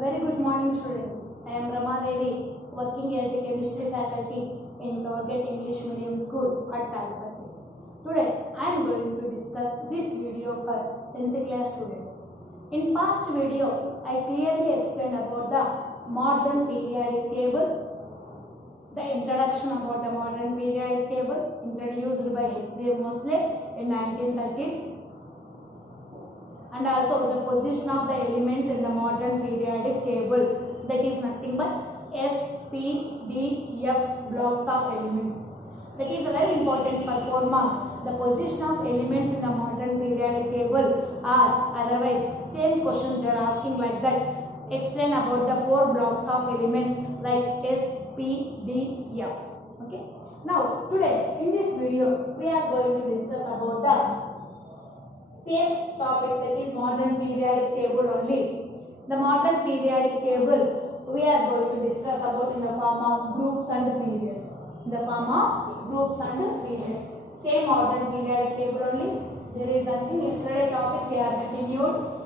Very good morning, students. I am Rama Devi, working as a chemistry faculty in Target English Medium School at Talpati. Today, I am going to discuss this video for 10th class students. In past video, I clearly explained about the modern periodic table, the introduction about the modern periodic table introduced by H.J. Moseley in 1930. And also the position of the elements in the modern periodic table, that is nothing but S, P, D, F blocks of elements. That is very important for 4 marks. The position of elements in the modern periodic table are otherwise same questions they are asking like that. Explain about the 4 blocks of elements like S, P, D, F. Okay. Now today in this video we are going to discuss about the same topic, that is modern periodic table only. The modern periodic table we are going to discuss about in the form of groups and periods. In the form of groups and periods. Same modern periodic table only. There is nothing. Yesterday topic we are continued.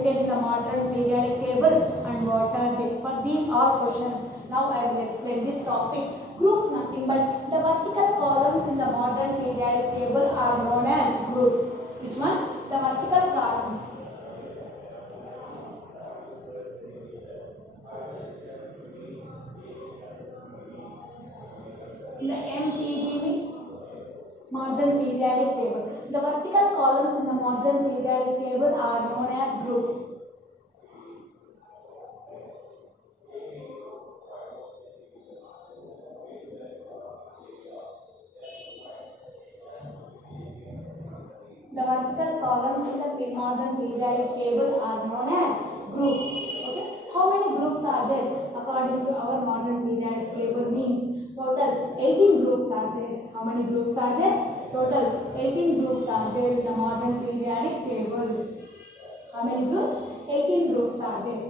In the modern periodic table and what are they? For these all questions, now I will explain this topic. Groups nothing but the vertical columns in the modern periodic table are known as groups. Which one? The vertical columns. In the MPT means modern periodic table. The vertical columns in the modern periodic table are known as groups. The vertical columns in the modern periodic table are known as groups. Okay. How many groups are there? According to our modern periodic table means total 18 groups are there. How many groups are there? Total 18 groups are there in the modern periodic table. How many groups? 18 groups are there.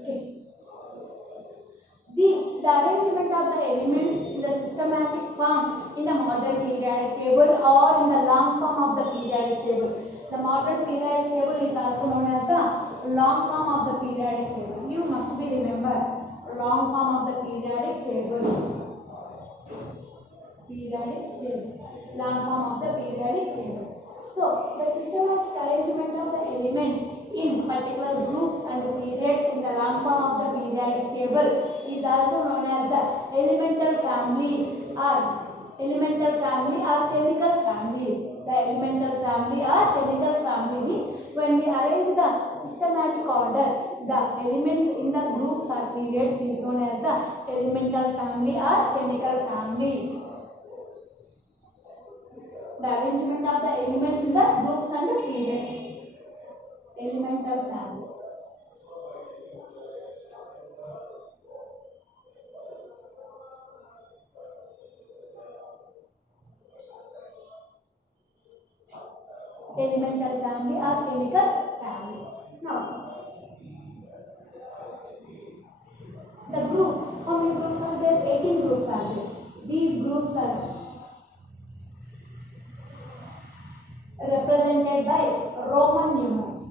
Okay. The arrangement of the elements in the systematic form in the modern periodic table or in the long form of the periodic table. The modern periodic table is also known as the long form of the periodic table. You must be remember long form of the periodic table. Long form of the periodic table. So the systematic arrangement of the elements in particular groups and periods in the long form of the periodic table is also known as the elemental family or chemical family. The elemental family or chemical family means when we arrange the systematic order, the elements in the groups or periods is known as the elemental family or chemical family. The arrangement of the elements in the groups and the periods. Elemental family. Elemental family or chemical family. Now, the groups, how many groups are there? 18 groups are there. These groups are represented by Roman numerals.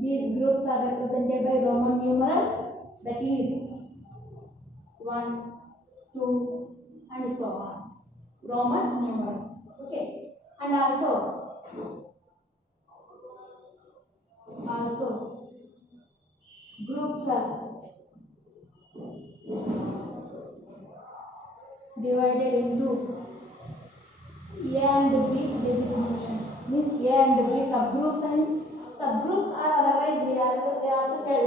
These groups are represented by Roman numerals, that is 1, 2 and so on. Roman numerals. Okay. And also groups are divided into A and B designations. Means A and B subgroups, and subgroups are otherwise they also tell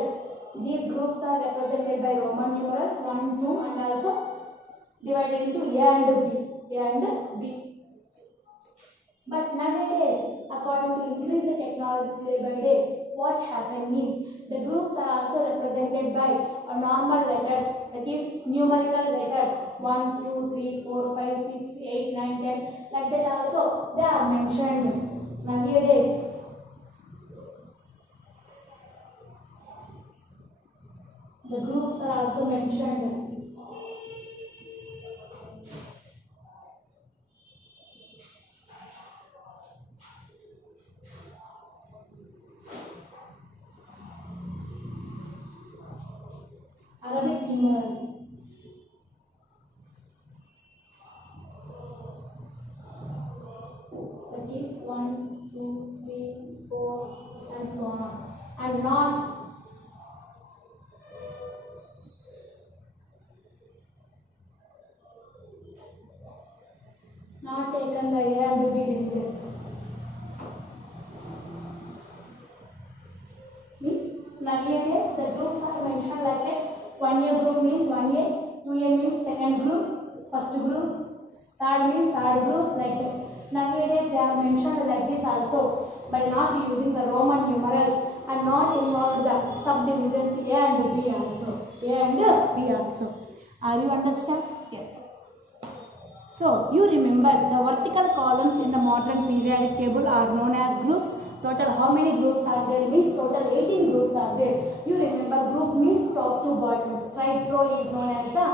these groups are represented by Roman numerals 1, 2 and also divided into A and B. A and B. But nowadays, according to increased technology day by day, what happened is the groups are also represented by normal letters, that is numerical letters 1, 2, 3, 4, 5, 6, 8, 9, 10, like that also they are mentioned nowadays. The groups are also mentioned. Arabic numerals. That is 1, 2, 3, 4, and so on. And not taken the A and B divisions. Means nowadays the groups are mentioned like that. 1A group means 1A, 2A means second group, first group, third means third group, like that. Nowadays they are mentioned like this also, but not using the Roman numerals and not involve the subdivisions A and B also. A and B also. Are you understand? Yes. So, you remember the vertical columns in the modern periodic table are known as groups. Total how many groups are there means total 18 groups are there. You remember group means top to bottom. Straight row is known as the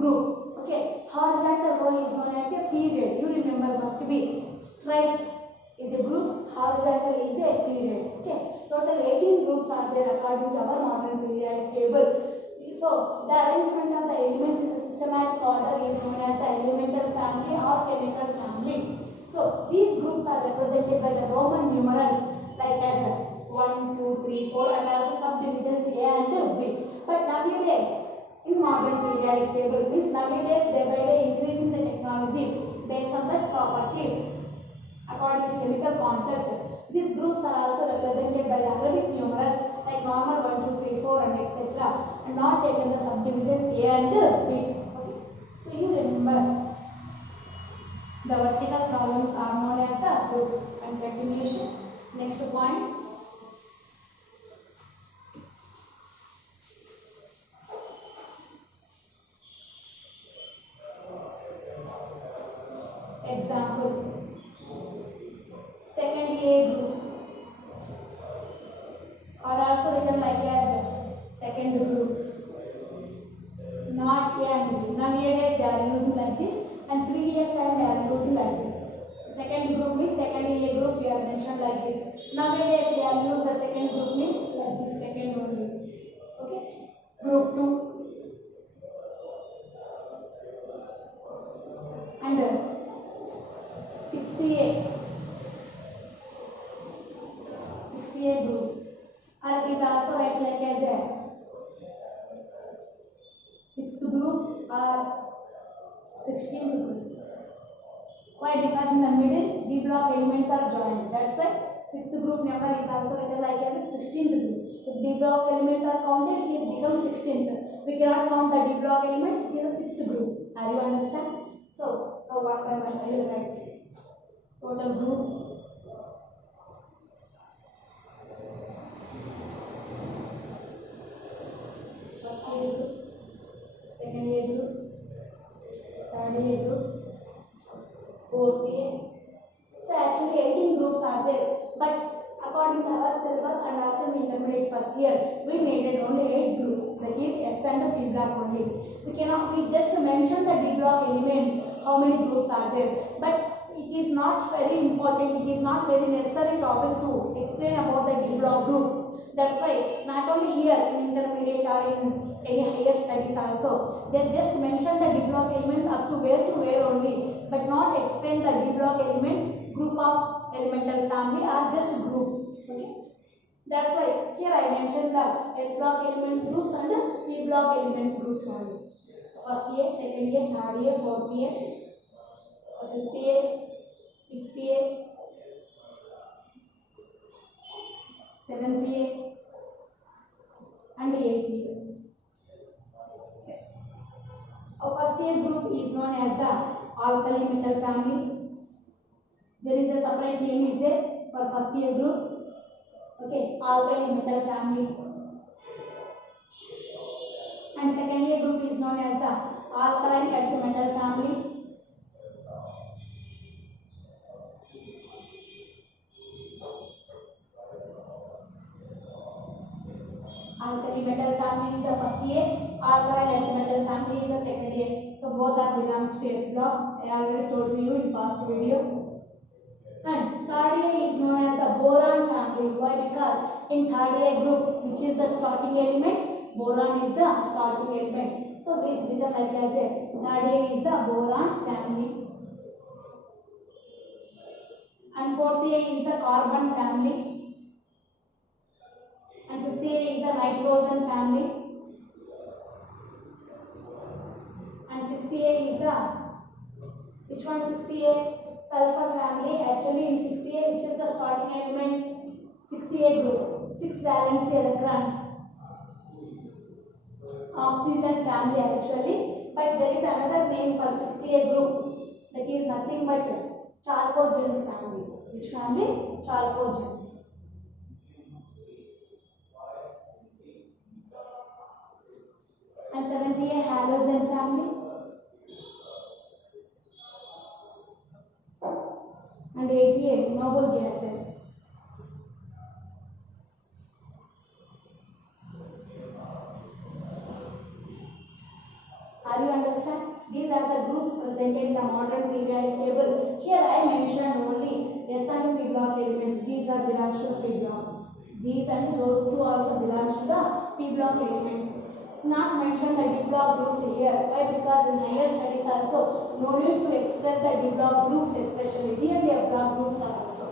group. Okay. Horizontal row is known as a period. You remember must be straight is a group, horizontal is a period. Okay. Total 18 groups are there according to our modern periodic table. So, the arrangement of the elements in the systematic order is known as the elemental family or chemical family. So, these groups are represented by the Roman numerals like as 1, 2, 3, 4 and also subdivisions A and B. But nowadays, in modern periodic table, means nowadays day by day increasing the technology based on the property according to chemical concept. These groups are also represented by the Arabic numerals like normal 1, 2, 3, 4 and etc. and not taken the subdivisions A and B. Okay. So you remember the vertical columns are known as the groups. And continuation. Next point. Example. Second A group are also written like as second group. Not A and B. Nowadays they are using like this and previous time they are using like this. Second group means second A group we are mentioned like this. Nowadays we are used the second group means like this second only. Okay. Group 2 and 60A. 60A group. And it is also write like as a sixth group or 16th group. Why? Because in the middle D block elements are joined. That's why sixth group number is also written like as a 16th group. If D block elements are counted, it becomes 16th. We cannot count the D block elements, it is a sixth group. Are you understand? So, one by one I will write total groups. First A group, second A group, third A group, fourth A. So actually 18 groups are there, but according to our syllabus and also in intermediate first year, we needed only 8 groups, that is S and P block only. We just mention the D block elements, how many groups are there, but it is not very important, it is not very necessary topic to explain about the D block groups. That's why not only here in intermediate or in any higher studies also, they just mention the D block elements up to where only, but not explain the D block elements, group of elemental family are just groups. Okay. That's why here I mentioned the S block elements groups and the P block elements groups only. First year, second year, third year, fourth year, fifth year, sixth year, seventh year, and eighth year. Yes. First first A group is known as the alkali metal family. There is a separate name is there for first A group. Okay, alkali metal family. And second A group is known as the alkaline earth metal family. Alkali metal family is the first A, alkaline earth metal family is the second A. So both are belongs to S block. I already told you in past video. And third A is known as the boron family. Why? Because in third A group, which is the starting element, boron is the starting element. So we become like I said, third A is the boron family. And fourth A is the carbon family. And fifth A is the nitrogen family. And sixth A is the, which one sixth A? Sulfur family. Actually in sixth A, which is the starting element, sixth A group, 6 valence electrons. Oxygen family actually, but there is another name for sixth A group, that is nothing but chalcogens family. Which family? Chalcogens. And seventh A halogen family. And eighth A noble gases. Are you understand? These are the groups presented in the modern periodic table. Here I mentioned only S and P block elements. These are belongs to P block. These and those two also belongs to the P block elements. Not mention the D block groups here. Why? Because in higher studies also no need to express the D block groups, especially D and F block groups are also.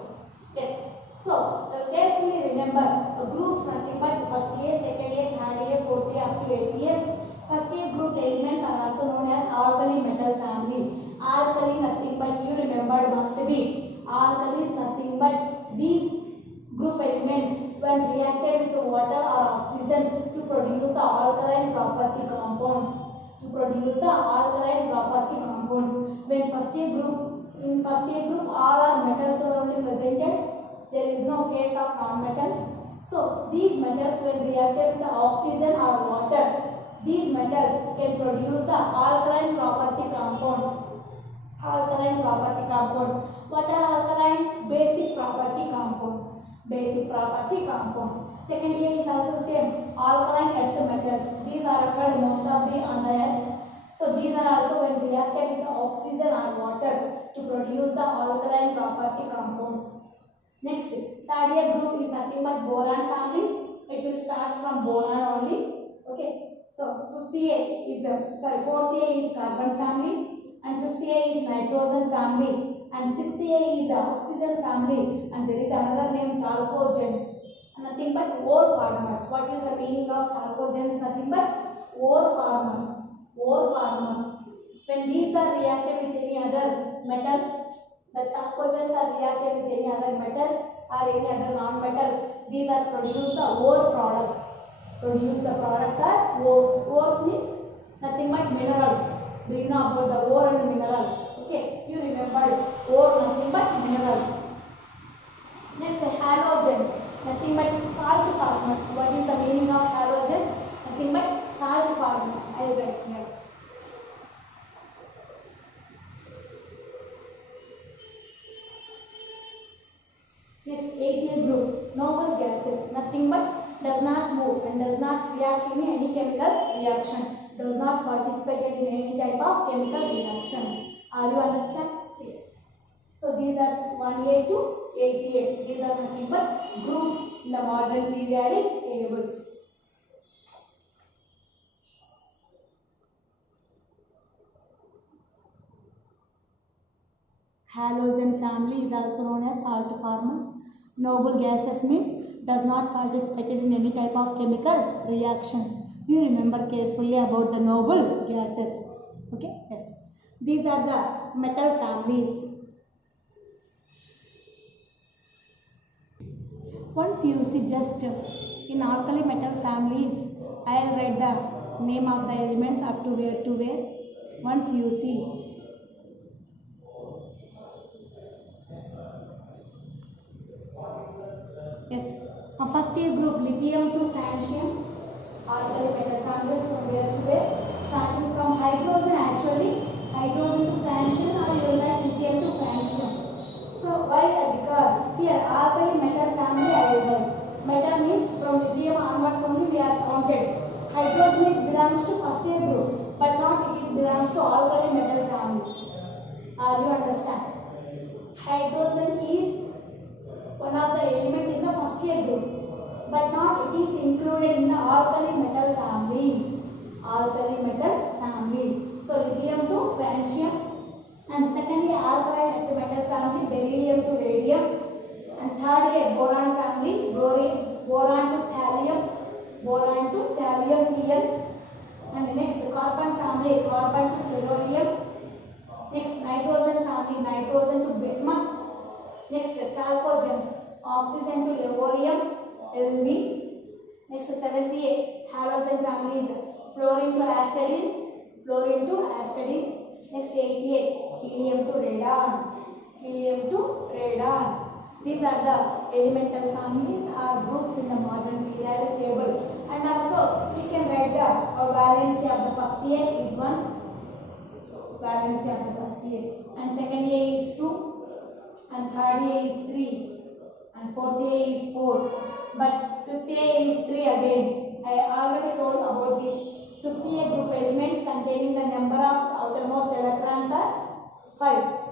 Yes. So carefully remember groups nothing but first A, second A, third A, fourth A up to 8th A. First A group elements are also known as alkali metal family. Alkali nothing but, you remembered must be, alkali is nothing but these group elements when reacted with water or oxygen to produce the alkaline property compounds. When first A group, in first A group all are metals are only presented. There is no case of non-metals. So these metals when reacted with the oxygen or water, these metals can produce the alkaline property compounds. What are alkaline? Basic property compounds. Second A is also same. Alkaline earth metals. These are occurred most of the on the earth. So these are also when reacted with the oxygen or water to produce the alkaline property compounds. Next, third A group is nothing but boron family. It will start from boron only. Okay. So fourth A is carbon family, and fifth A is nitrogen family, and sixth A is the oxygen family, and there is another name chalcogens. Nothing but ore farmers. What is the meaning of chalcogens? Nothing but ore farmers. When these are reacted with any other metals, the chalcogens are reacted with any other metals or any other non-metals. These are produced the ore products. Are ores. Ores means nothing but minerals. Do you know about the ore and mineral? Okay, you remember ore nothing but minerals. Next, halogens, nothing but salt farmers. What is the meaning of halogens? Nothing but salt farmers. I will write here. Next, 8th group, noble gases, nothing but does not move and does not react in any chemical reaction, does not participate in any type of chemical reactions. Are you understand? Yes. So these are 1A to 8A. These are nothing but groups in the modern periodic table. Halogen family is also known as salt farmers. Noble gases means does not participate in any type of chemical reactions. You remember carefully about the noble gases. Okay? Yes. These are the metal families. Once you see just in alkali metal families, I will write the name of the elements up to where. once you see. Yes, first year group lithium to francium, alkali metal families from where to where, starting from hydrogen actually, hydrogen to francium, or you will write lithium to francium. So why? Because here alkali metal family I will write. Metal means from lithium onwards only we are counted. Hydrogen it belongs to first year group, but not it belongs to alkali metal family. You understand? Hydrogen is one of the element in the first year group, but not it is included in the alkali metal family. Alkali metal family. So lithium to francium, and secondly alkali metal family beryllium to radium, and thirdly boron family boron to thallium, boron to thallium Tl, and next carbon family carbon to tellurium, next nitrogen family nitrogen to bismuth, next chalcogens oxygen to levorium Lv, next 7th halogen family is fluorine to acetylene, fluorine to acetylene, next 8th helium to radon, helium to radon. These are the elemental families or groups in the modern periodic table. And also we can write the valency of the first year is 1, valency of the first year, and second year is 2, and third year is 3, and fourth year is 4, but fifth year is 3 again. I already told about this. Fifth year group elements containing the number of outermost electrons are 5.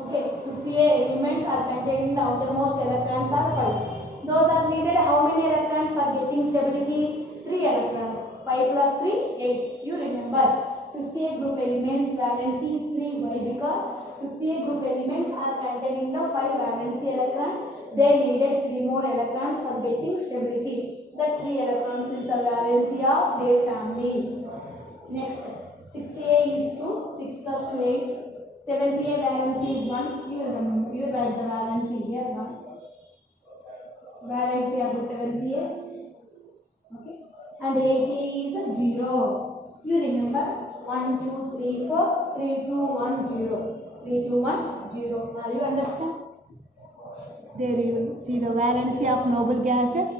Okay, fifth year elements are containing the outermost electrons are 5. Those are needed how many electrons for getting stability? 3 electrons. 5 plus 3, 8. You remember. Fifth year group elements valency is 3. Why? Because fifth year group elements are containing the 5 valency electrons. They needed 3 more electrons for getting stability. The 3 electrons is the valency of their family. Next, 6th year is 2. 6 plus 2, 8. 7th year valency is 1. You write the valency here 1. Valency of the 7th year. Okay. And 8th year is 0. You remember 1, 2, 3, 4, 3, 2, 1, 0. 3, 2, 1, 0. Are you understand? There you see the valency of noble gases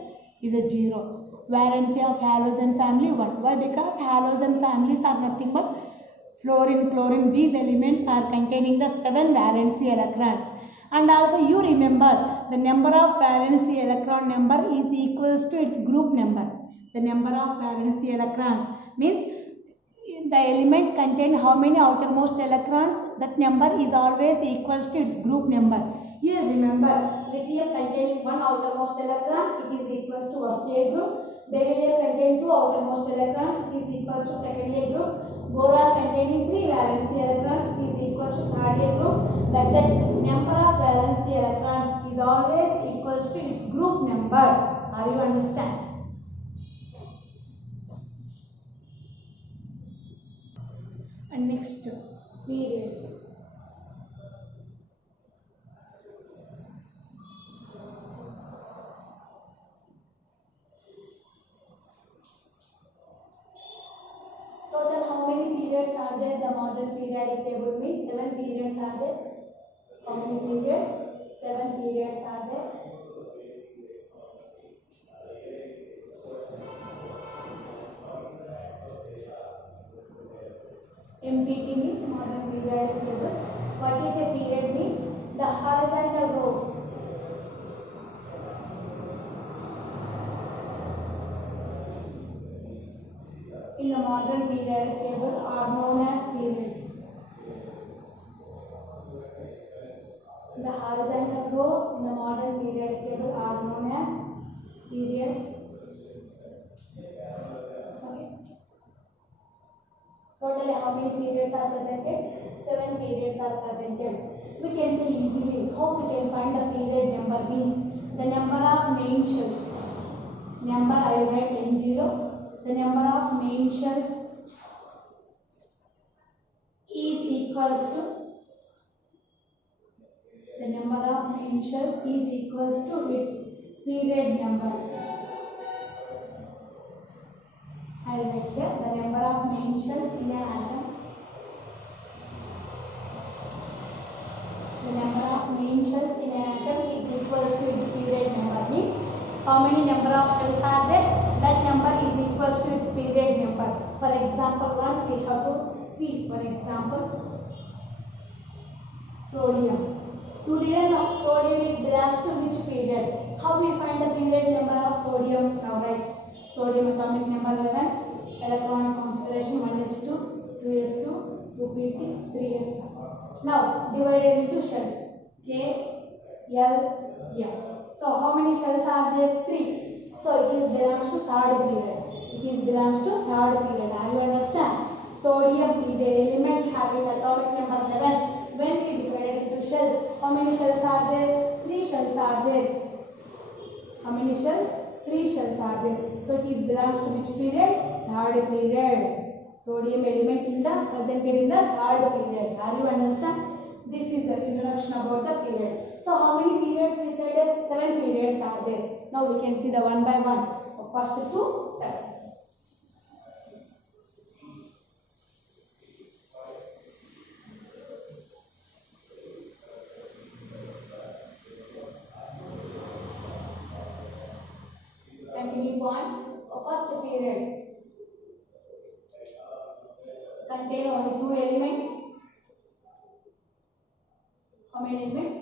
is a 0. Valency of halogen family 1. Why? Because halogen families are nothing but fluorine, chlorine. These elements are containing the 7 valency electrons. And also you remember the number of valency electron number is equals to its group number. The number of valency electrons means the element contain how many outermost electrons, that number is always equals to its group number. Here remember lithium containing 1 outermost electron, it is equals to first year group. Beryllium containing 2 outermost electrons, it is equals to second year group. Boron containing 3 valency electrons, it is equals to third year group. Like that number of valency electrons is always equals to its group number. Are you understand? And next periods. Total how many periods are there? The modern periodic table means 7 periods are there. How many periods? 7 periods are there. MPT means modern periodic table. What is a period means? The horizontal rows. In the modern periodic table are known as periods. The horizontal rows in the modern periodic table are known as periods. Okay. Totally how many periods are presented? 7 periods are presented. We can say easily how we can find the period number means the number of main shells. Number I will write N0. The number of main shells is equals to the number of main shells is equals to its period number. I will write here the number of main shells in an atom period number means how many number of shells are there, that number is equals to its period number. For example, once we have to see, for example, sodium. You didn't know sodium is belongs to which period. How we find the period number of sodium? Now write sodium atomic number 11, electronic configuration 1s2, 2s2, 2p6, 3s1. Now divided into shells K, L, M. So how many shells are there? 3. So it is belongs to third period. It is belongs to third period. Are you understand? Sodium is an element having atomic number 11. When we divided into shells, how many shells are there? 3 shells are there. How many shells? 3 shells are there. So it is belongs to which period? Third period. Sodium element in the presented in the third period. Are you understand? This is the introduction about the period. So how many periods we said? 7 periods are there. Now we can see the one by one. First to 7. Continue on. First period contain only 2 elements. How many elements?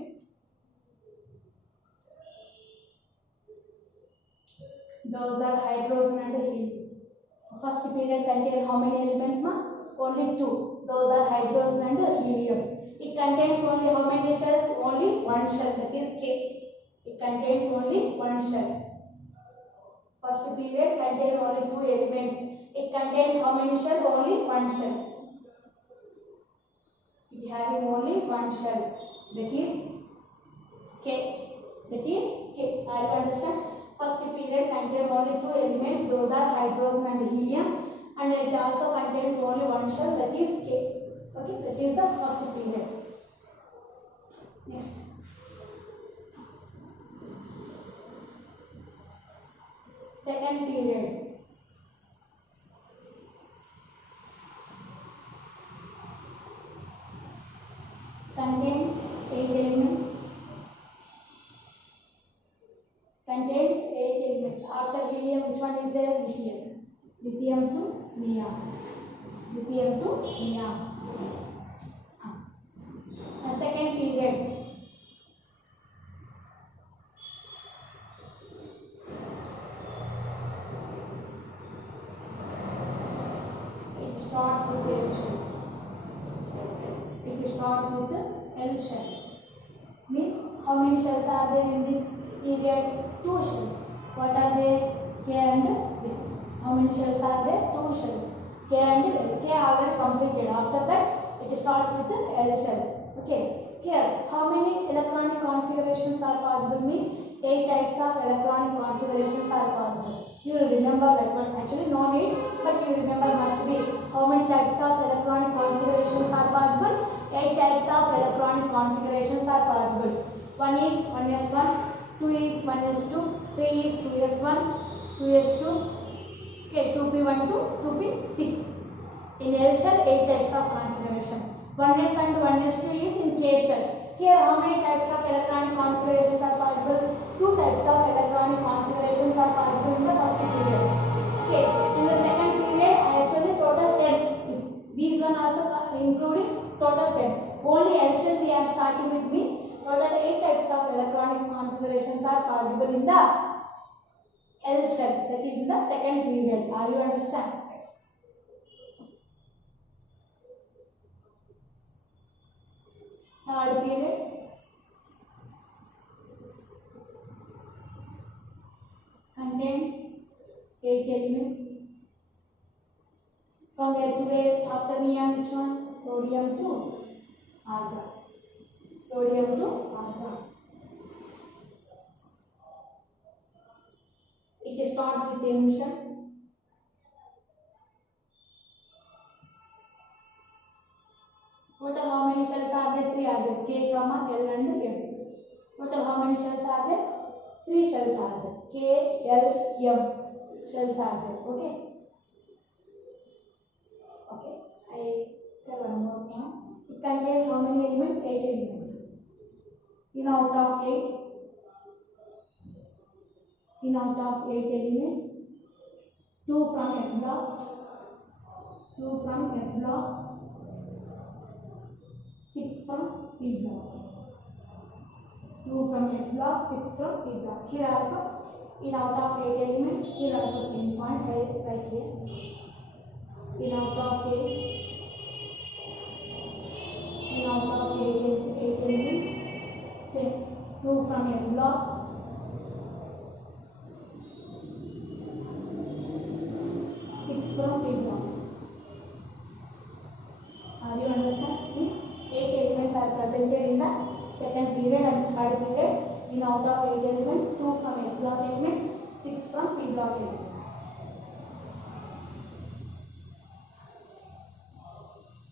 Those are hydrogen and helium. First period contain how many elements, ma? Only 2. Those are hydrogen and helium. It contains only how many shells? Only 1 shell, that is K. It contains only 1 shell. First period contains only 2 elements. It contains how many shells? Only 1 shell. It having only 1 shell. That is K. That is K. Are you understand? First period contains only 2 elements. Those are hydrogen and helium. And it also contains only 1 shell. That is K. Okay. That is the first period. Next. Second period. Contains 8 elements. Contains 8 elements. After helium, which one is there? Lithium. Lithium to neon. Lithium to neon. And second period. It starts with L shell. It starts with L shell. Means how many shells are there in this period? 2 shells. What are they? K and L. How many shells are there? 2 shells. K and L. K already completed. After that, it starts with L shell. Okay. Here, how many electronic configurations are possible? Means 8 types of electronic configurations are possible. You will remember that one. Actually, no need, but you remember must be. How many types of electronic configurations are possible? 8 types of electronic configurations are possible. 1 is 1s1, 2 is 1s2, 3 is 2s1, 2s2, okay, 2p1 to 2p6. In L shell, 8 types of configuration. 1s and 1s2 is in K shell. Here, how many types of electronic configurations are possible? 2 types of electronic configurations are possible in the first period. Okay, in the second period, actually total 10. If these one also including total 10. Only L shell we are starting with means total 8 types of electronic configurations are possible in the L shell. That is in the second period. Are you understand? Third period. Contains 8 elements. From where to where? After neon, which one? Sodium to argon. Sodium to argon. It starts with emission. Total how many shells are there? 3 are there. K, L and M. Total how many shells are there? 3 shells are there. K, L, M shells are there. Okay. Okay. I tell one more point. It contains how many elements? 8 elements. In out of 8, In out of 8 elements, 2 from S block, 2 from S block, 6 from P block. 2 from S block, 6 from P block. Here also, in out of 8 elements, here also same point right here. In out of 8 elements, same 2 from S block, 6 from P block. You understand? Means 8 elements are presented in the second period and third period. In out of 8 elements, 2 from S block elements, 6 from P block elements.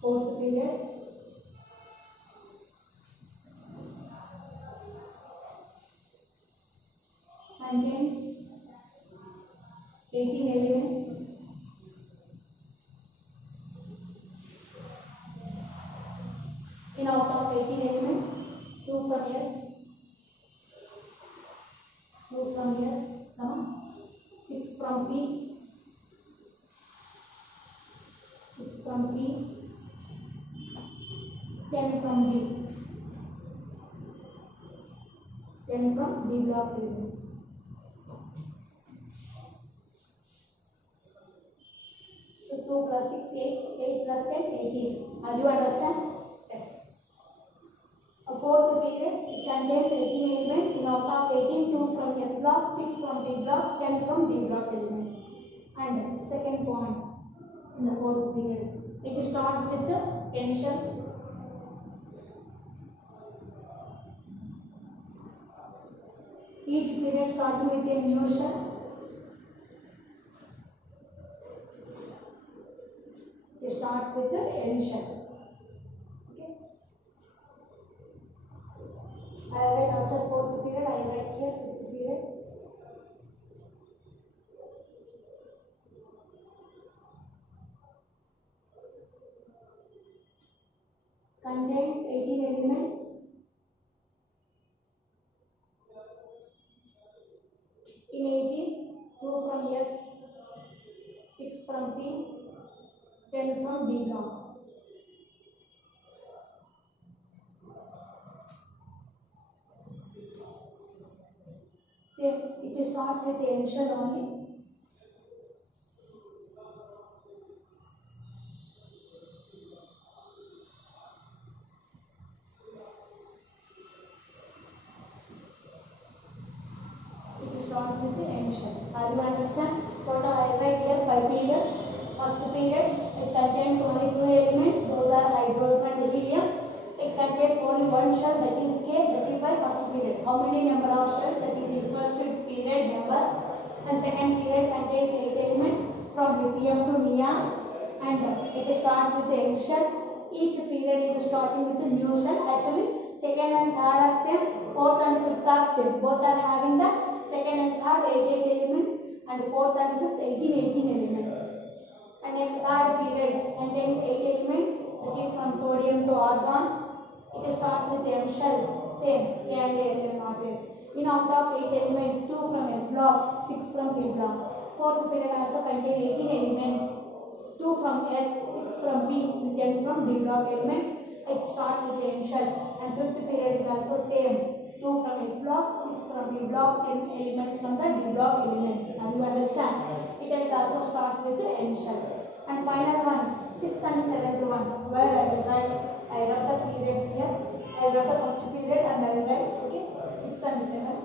Fourth period. Contains 18 elements. In out of 18 elements, 2 from S, 2 from S, 6 from P, 6 from P, 10 from D, 10 from D block elements. So 2 plus 6, 8, 8 plus 10, 18. Are you understand? Yes. A fourth period, it contains 18 elements. In out of 18, 2 from S block, 6 from D block, 10 from D block elements. And second point in the fourth period, it starts with the tension. Each period starting with a new shell. It starts with the end shell. Okay. I write after fourth period. I write here fifth period. Contains 18 elements. In 18, 2 from S, 6 from P, 10 from D block. Same, it starts with the initial only. It starts with the initial. Are you understand? Total I write here 5 periods. First period, it contains only 2 elements. Those are hydrogen and helium. It contains only one shell, that is K. That is why first period. How many number of shells? That is equals to its period number. And second period contains 8 elements from lithium to neon. And it starts with the end shell. Each period is starting with the new shell. Actually, second and third are same. Fourth and fifth are same. Both are having the second and third 8 elements, and fourth and fifth 18 elements. And next third period contains 8 elements, that is from sodium to argon. It starts with M shell, same K and L are there. In out of 8 elements, 2 from S block, 6 from P block. Fourth period also contains 18 elements, 2 from S, 6 from P, and 10 from D block elements. It starts with the M shell. And fifth period is also same. 2 from S block, 6 from P block, 10 elements from the D block elements. Now you understand? It also starts with the N shell. And final one, 6th and 7th one, where I will write, I wrote the periods here. I wrote the first period and I will write, okay, 6th and 7th.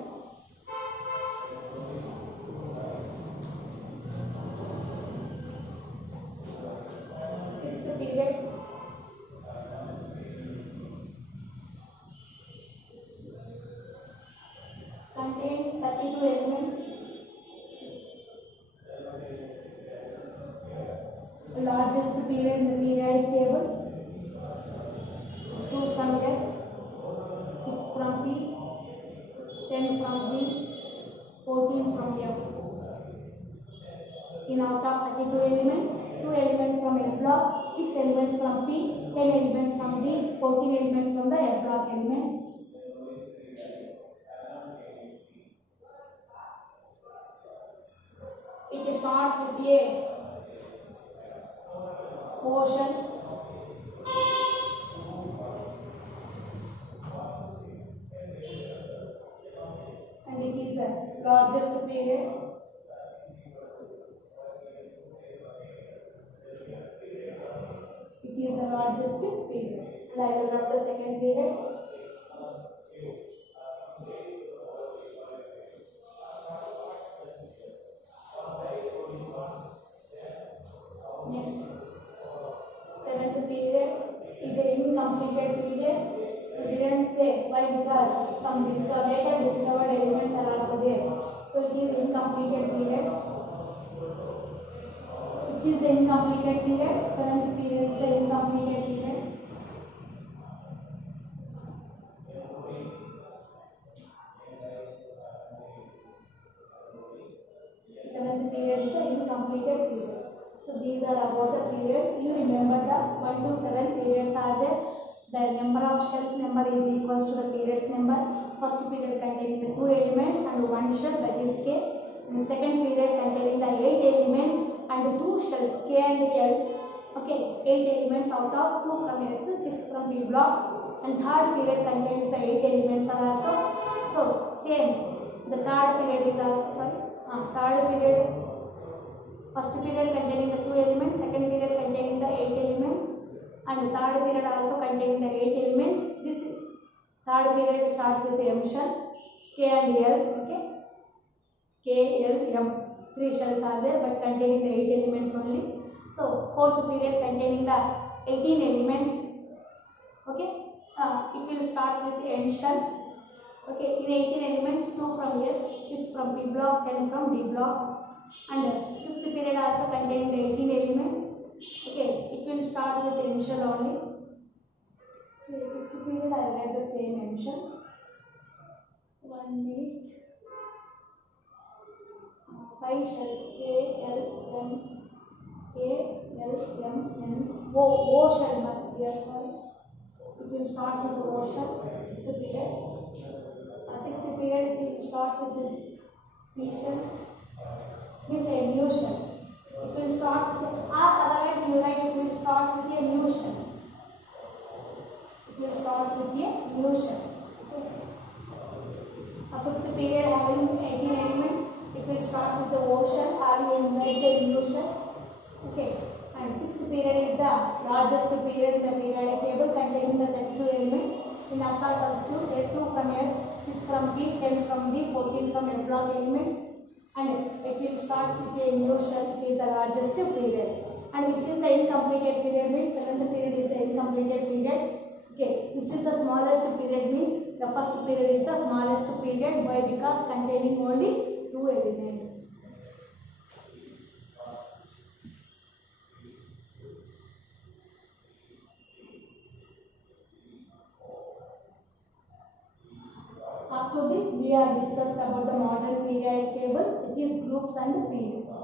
Sixth period. Contains 32 elements. Largest period in the periodic table. 2 from S, 6 from P, 10 from D, 14 from F. In out of 32 elements, 2 elements from S block, 6 elements from P, 10 elements from D, 14 elements from the F block elements. starts with a ocean, and it is the largest period. It is the largest period. And I will rub the second period. Next, seventh period is the incompleted period. We didn't say why, because some later discovered elements are also there. So it is incompleted period. Which is the incompleted period? Seventh period is the incompleted period. Seventh period is the incompleted period. So these are about the periods. You remember the 1 to 7 periods are there. The number of shells number is equals to the periods number. First period containing the 2 elements and 1 shell, that is K. And the second period containing the 8 elements and 2 shells K and L. Okay, 8 elements out of 2 from S, 6 from P block. And third period contains the 8 elements are also. So same. The third period is also third period. First period containing the 2 elements, second period containing the 8 elements, and the third period also containing the 8 elements. This third period starts with the M shell, K and L. Okay, K, L, M. 3 shells are there, but containing the 8 elements only. So fourth period containing the 18 elements. Okay, it will start with N shell. Okay, in 18 elements, 2 from S, 6 from P block, 10 from D block. And fifth period also containing the 18 elements. Okay, it will start with M shell only. Okay, fifth period I will write the same M shell. 1 minute. 5 shells K, L, M, K, L, M, N, O shell. Yes, sorry. It will start with the O shell. Fifth period. Sixth period it will start with the P shell. This is a mu shell. It will start with otherwise you write it will start with a mu shell. It will start with a mu shell. Okay. A fifth period having 18 elements, it will start with the O shell, having a mu shell. Okay. And sixth period is the largest period in the periodic table, containing the 32 elements. In alphabet 2 from S, 6 from P, 10 from D, 14 from L block elements. And it will start with a mu shell. It is the largest period. And which is the incompleted period means seventh period is the incompleted period. Okay, which is the smallest period means the first period is the smallest period. Why? Because containing only 2 elements. Up to this we have discussed about the modern periodic table. It is groups and periods.